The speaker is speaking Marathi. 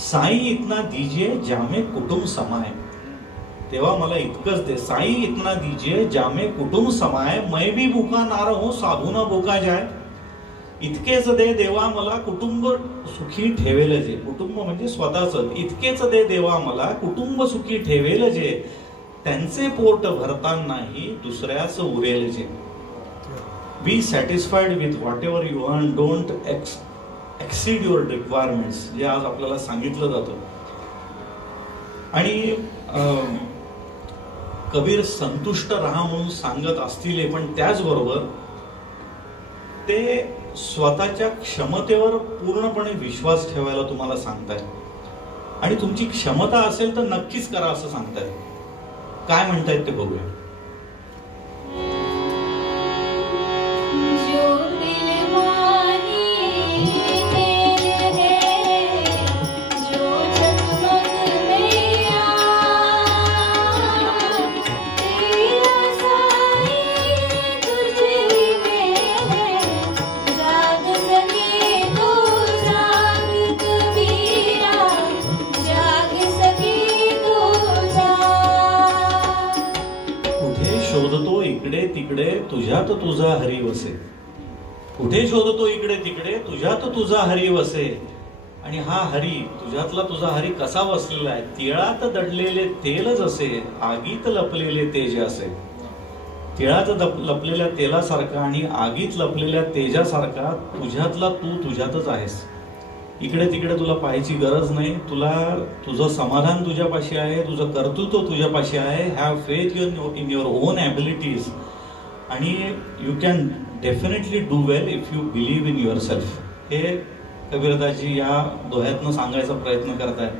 साई इतना दीजिए जामे कुटुंब समाये, तेव्हा मला इतकंच दे. साई इतना दीजिए जामे कुटुंब समाये, मैं भी भूखा ना रहूं साधू ना भूखा जाय. इतकेच दे देवा मला कुटुंब सुखी ठेवेल जे. कुटुंब म्हणजे स्वतःच. इतकेच दे देवा मला कुटुंब सुखी ठेवेल जे, त्यांचे पोट भरतानाही दुसऱ्याच उरेल जे. Be satisfied with what ever you earn, don't exceed your requirements, जे आज आपल्याला सांगितलं जातं. आणि कबीर संतुष्ट राहा म्हणून सांगत असतील, पण त्याचबरोबर ते स्वतःच्या क्षमतेवर पूर्णपणे विश्वास ठेवायला तुम्हाला सांगतायत. आणि तुमची क्षमता असेल तर नक्कीच करा असं सांगतायत. काय म्हणतायत ते बघूया. शोधतो इकडे तिकडे तुझ्यात तुझा हरी वसे. कुठे शोधतो इकडे तिकडे तुझ्यात तुझा हरी वसे. आणि हा हरी, तुझ्यातला तुझा हरी कसा वसलेला आहे? तिळात दडलेले तेल जसे, आगीत लपलेले तेज असे. तिळात लपलेल्या तेलासारखा आणि आगीत लपलेल्या तेजासारखा तुझ्यातला तू तुझ्यातच आहेस. इकडे तिकडे तुला पाहायची गरज नाही. तुला तुझं समाधान तुझ्यापाशी आहे, तुझं कर्तृत्व तुझ्यापाशी आहे. Have faith in your own abilities आणि you can definitely do well if you believe in yourself. हे कबीरदासजी या दोह्यातनं सांगायचा प्रयत्न करतायत.